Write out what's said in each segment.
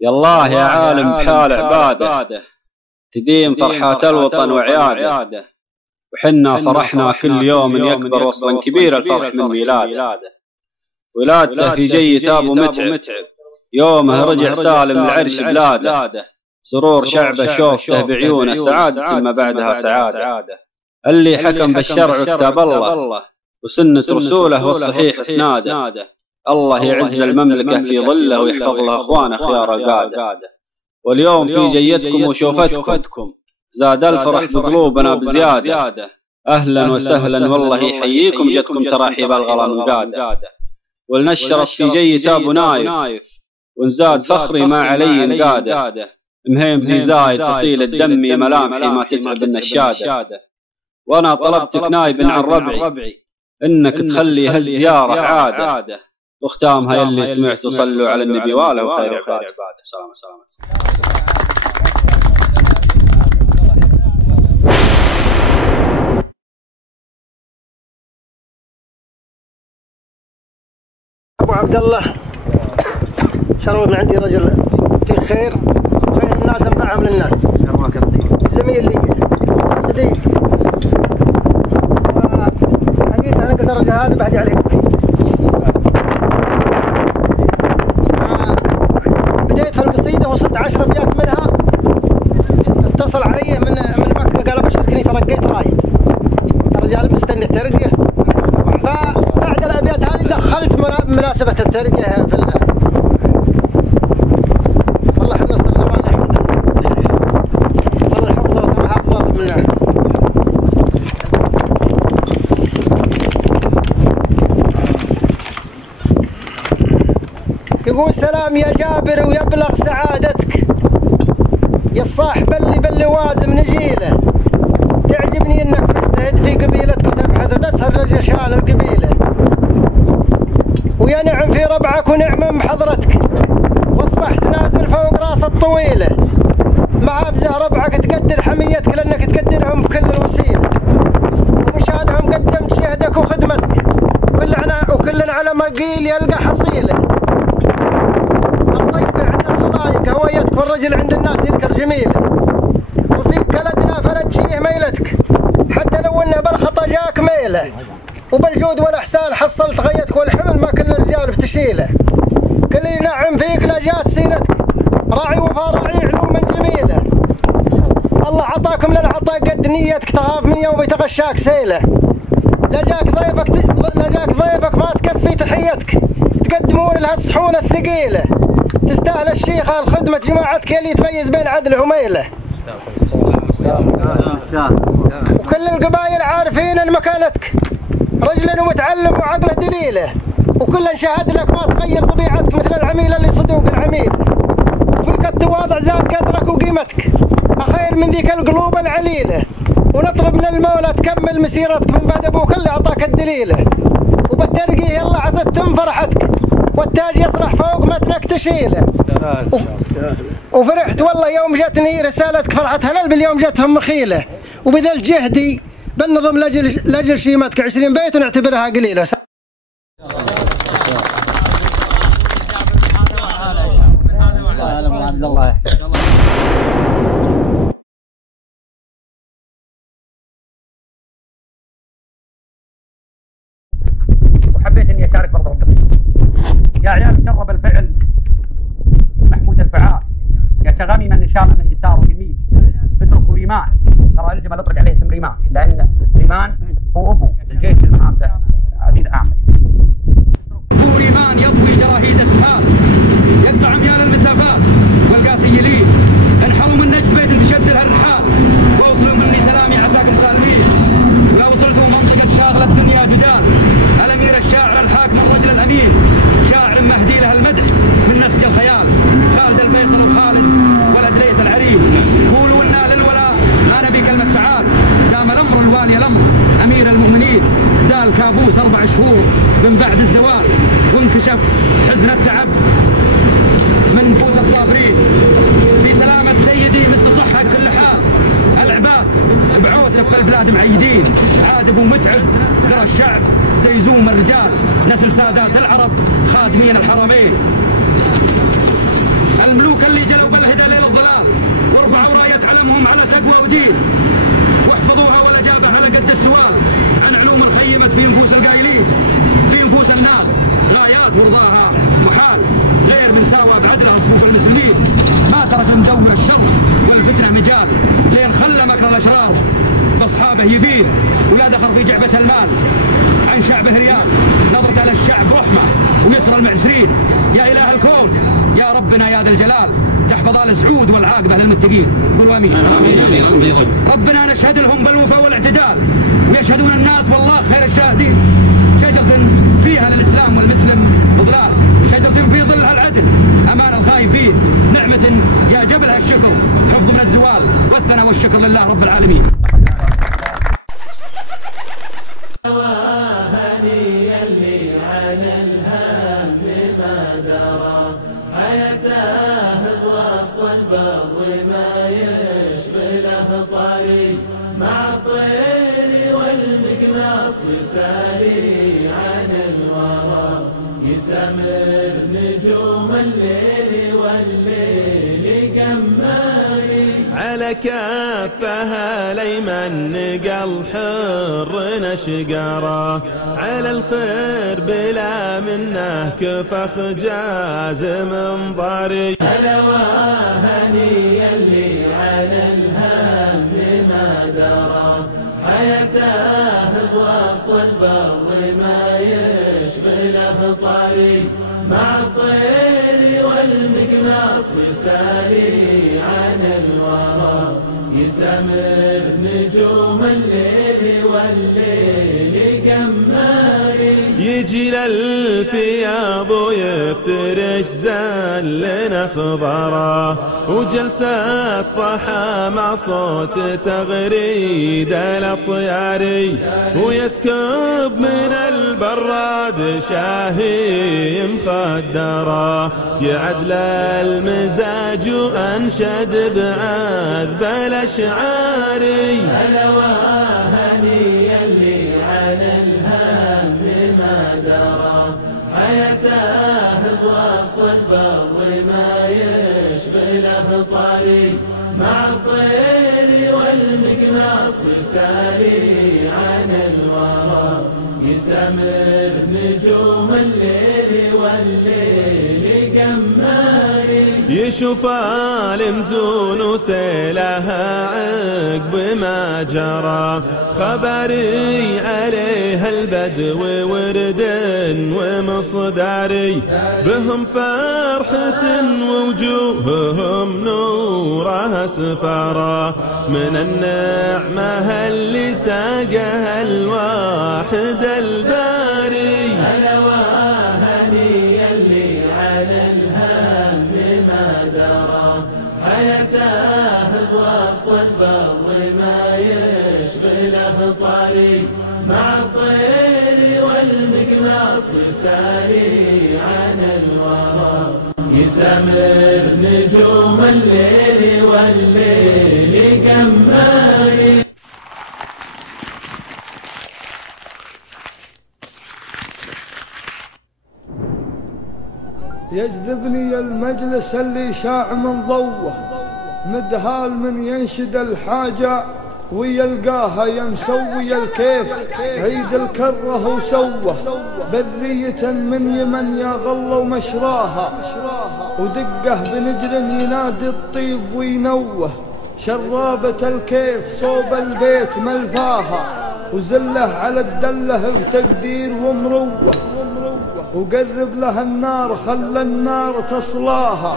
يا الله يا عالم بحال عباده، تديم فرحات الوطن وعياده، وحنا فرحنا كل يوم يكبر وصلا كبير الفرح من ميلاده. ولادته في جي تاب ومتعب، يومه رجع سالم العرش بلاده، سرور شعبه شوفته بعيونه، سعادة ثم بعدها سعادة. اللي حكم بالشرع وكتاب الله وسنة رسوله والصحيح اسناده، الله يعز المملكة في ظله ويحفظ لها اخوانه خيار القادة. واليوم في جيتكم وشوفتكم زاد الفرح بقلوبنا بزيادة، اهلا وسهلا والله يحييكم، جتكم تراحيب الغلا قادة. ولنشرف في جي تاب نايف ونزاد فخري ما علي قادة، مهيم زي زايد فصيل الدمي ملامحي ما تتعب النشادة. وانا طلبتك نايب عن ربعي انك تخلي هالزيارة عادة، واختامها يلي سمعت صلوا على النبي واله وخير عباده. سلام. ابو عبد الله شرف عندي رجل في خير الناس انفعهم للناس، زميل لي صديق، حقيقة انا قلت الرجل هذا بعدي عليك. بداية القصيدة وصلت 10 أبيات منها، اتصل علي من المكتب قال بشركني ترقيت راي، الرجال مستني الترقية. فبعد الأبيات هذه دخلت مناسبة الترقية في والله احنا صرنا ما نحمد والله الحفظ والرحمة منه. يقول سلام يا جابر ويبلغ سعادتك، يا الصاحب اللي باللوازم نجيله، تعجبني انك مجتهد في قبيلتك وتبحث وتسهر لجشال القبيله، ويا نعم في ربعك ونعم بحضرتك، واصبحت نازل فوق راس الطويله، مع ابزه ربعك تقدر حميتك لانك تقدرهم بكل الوسيله، ومشانهم قدمت شهدك وخدمتك، وكلنا على ما قيل يلقى حصيله. الطيب عند الخلايق هويتك والرجل عند الناس يذكر جميله، وفيك كلدنا فلد شيه ميلتك، حتى لو انه بالخطا جاك ميله، وبالجود والاحسان حصلت غيتك، والحمل ما كل الرجال بتشيله، كل اللي نعم فيك لا جات سينتك، راعي وفا راعي علوم جميله، الله عطاكم للعطاء قد نيتك، تخاف من يوم يتغشاك سيله، لجاك ضيفك ما تكفي تحيتك، تقدمون لها الصحون الثقيله، تستاهل الشيخ الخدمة جماعتك اللي يتميز بين عدله وميله، وكل القبائل عارفين ان مكانتك رجل ومتعلم وعقله دليله، وكل شهد لك ما تغير طبيعتك مثل العميل اللي صدوق العميل، وفيك التواضع زاد قدرك وقيمتك، اخير من ذيك القلوب العليله، ونطلب من المولى تكمل مسيرتك من بعد ابوك اللي اعطاك الدليله، وبالترقيه يلا عدتم فرحتك، والتاج يطرح فوق متنك تشيله، وفرحت والله يوم جتني رسالتك فرحة هلال باليوم جتهم مخيله، وبذل جهدي بنظم لاجل شيمتك 20 بيت ونعتبرها قليله. وحبيت اني اشارك برضه القصيده. يا عيال جرب الفعل محمود الفعال، يا شغامي من شام من يسار ويمين، اتركوا ريمان، ترى الجمل اطلق عليه اسم ريمان، لان ريمان هو ابو الجيش المنافع عزيز احمد. ابو ريمان يضوي جراهيد السهال، يقطع اميال المسافات والقاسيلين، انحروا من نجد بيت تشد لها الرحال، واوصلوا مني سلامي عساكم سالمين، ولو وصلتوا منطقه شاغله الدنيا جدال، الامير الشاعر الحاكم الرجل الامين، شاعر مهدي له المدح من نسج الخيال، خالد الفيصل وخالد ولد ليث العريب، قولوا إنا للولاء ما نبي كلمة تعال، دام الأمر الوالي الأمر أمير المؤمنين، زال كابوس 4 شهور من بعد الزوال، وانكشف حزن التعب من نفوس الصابرين، في سلامة سيدي مستصحة كل حال، العباد بعود لف البلاد معيدين، عادب ومتعب ذرى الشعب زي زوم الرجال، نسل سادات العرب خادمين الحرمين. الملوك اللي جلبوا الهدى ليل الظلال ورفعوا راية علمهم على تقوى ودين واحفظوها ولا جابها لقد السوال عن علوم خيمت في نفوس القايلين في نفوس الناس غايات ورضاها محال غير من ساوى بعدلها صفوف المسلمين ما ترك مدور الشر والفتنة مجال لين خلى مكر الأشرار بأصحابه يبين ولا دخل في جعبة المال عن شعبه رياض نظرة للشعب رحمة ويسر المعسرين يا إله الكون يا ربنا يا ذا الجلال تحفظ آل سعود والعاقبة للمتقين قولوا آمين. ربنا نشهد لهم بالوفاء والاعتدال ويشهدون الناس والله خير الشاهدين شجرة فيها للإسلام والمسلم إضلال شجرة في ظلها العدل أمان الخائفين نعمة يا جبلها الشكر حفظ من الزوال والثناء والشكر لله رب العالمين. مع الطير والمقناص ساري عن الورى يسمر نجوم الليل والليل قماري على كفها ليمن نقى الحر نشقره على الخير بلا منه كفخ جاز منظري هلا وهني اللي على الهم ما درى حياته بوسط البر ما يشغله طريق مع الطير والمقناص ساري عن الورى يسمر نجوم الليل والليل قماري يجي للفياض ويفترش زلنا خضره وجلسة ضحى مع صوت تغريد الأطياري ويسكب من البراد شاهي مخدره يعدل المزاج وأنشد بعذب الأشعاري هلا وهني اللي على الهم ما درى حياته بوسط البر ما يشغله طريق مع الطير والمقناص ساري عن الورى يسمر نجوم الليل والليل قماري يشوف المزون وسيلها عقب ما جرى خبري عليه البدو ورد ومصداري بهم فرحة ووجوههم نورها سفارة من النعمة اللي ساقها الواحد الباري هلا وهني اللي على الهم ما درى حياته بوسط البر ما يشغله طريق مع الطير والمقناص ساري عن الورى يسمر نجوم الليل والليل قماري. يجذبني المجلس اللي شاع من ضوه مدهال من ينشد الحاجة ويلقاها يمسوي الكيف عيد الكره وسوه برية من يمن يا غلة ومشراها ودقه بنجر ينادي الطيب وينوه شرابة الكيف صوب البيت ملفاها وزله على الدله بتقدير ومروه وقرب لها النار خلى النار تصلاها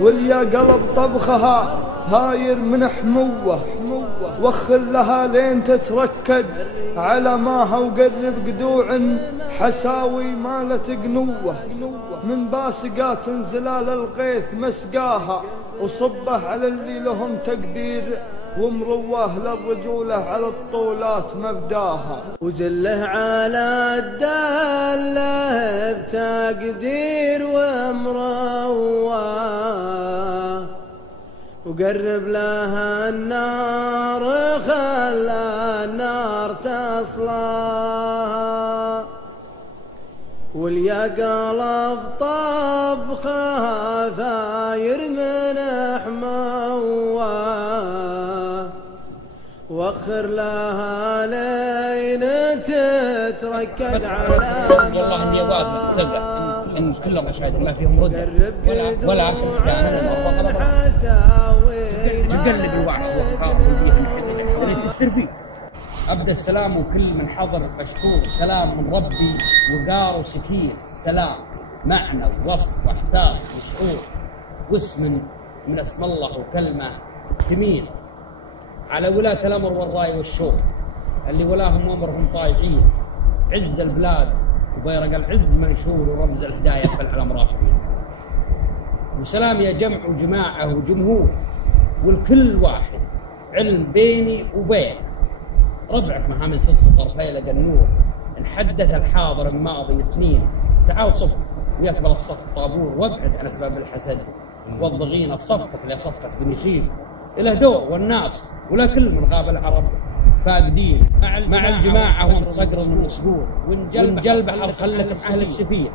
واليا قلب طبخها هاير من حموه وخر لها لين تتركد على ماها وقرب قدوع حساوي مالت قنوه من باسقات انزلال الغيث مسقاها وصبه على اللي لهم تقدير ومرواه للرجولة على الطولات مبداها وزله على الدالة بتقدير ومرواه وقرب لها النار خلى النار تصلى واليا قلب طبخها داير من حموه وخر لها لين تتركد على والله اني واثق ان كل المشاهد ما فيهم رد ولا تقلب الوعظ والترفيه. ابدا السلام وكل من حضر مشكور. سلام من ربي وقار وسكين. السلام معنى ووصف واحساس وشعور واسم من اسم الله وكلمه تميل على ولاة الامر والراي والشور اللي ولاهم امرهم طايعين. عز البلاد وبيرق العز منشور ورمز الهدايه في العلم رافعين. وسلام يا جمع وجماعه وجمهور والكل واحد علم بيني وبين ربعك محامز السطر فيلق النور. نحدث الحاضر الماضي سنين. تعال صف ويكبر الصف طابور وابعد عن اسباب الحسد والضغينه. صفك لا صفك بنشيد الهدوء والناس ولا كل من غاب العرب فاقدين مع الجماعه وانت صقر من الصقور ونجلب حر خلك اهل السفيه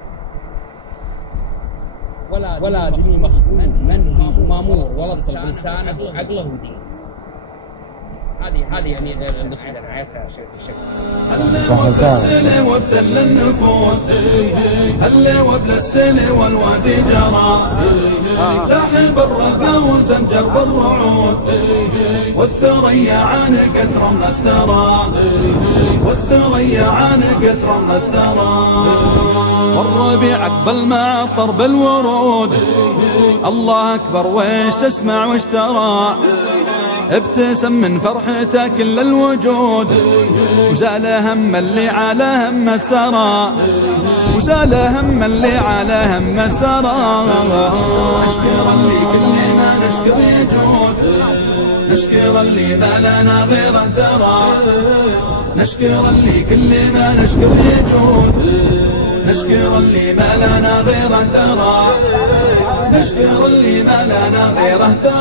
ولا دني منهي ومامور ولا اصل بلسانه وعقله ودين. هذه يعني النصيحه اللي عيتها الشيخ. هلا وبالسنة وابتل النفوذ هلا وبالسنة والوادي جرى لاحب الرقا وزمجر بالرعود والثريا عانقت رمل الثرى والثريا عانقت رمل الثرى والربيع عقبل مع طرب الورود. الله أكبر ويش تسمع ويش ترى ابتسم من فرحته كل الوجود وزال هم اللي على هم السرى وزال هم اللي على هم السرى. نشكر اللي كل ما نشكر يجود نشكر اللي ما لنا غير الثرى نشكر اللي كل ما نشكر يجود نشكر اللي ما لنا غير الثرى نشكر اللي ما لنا غير الثرى.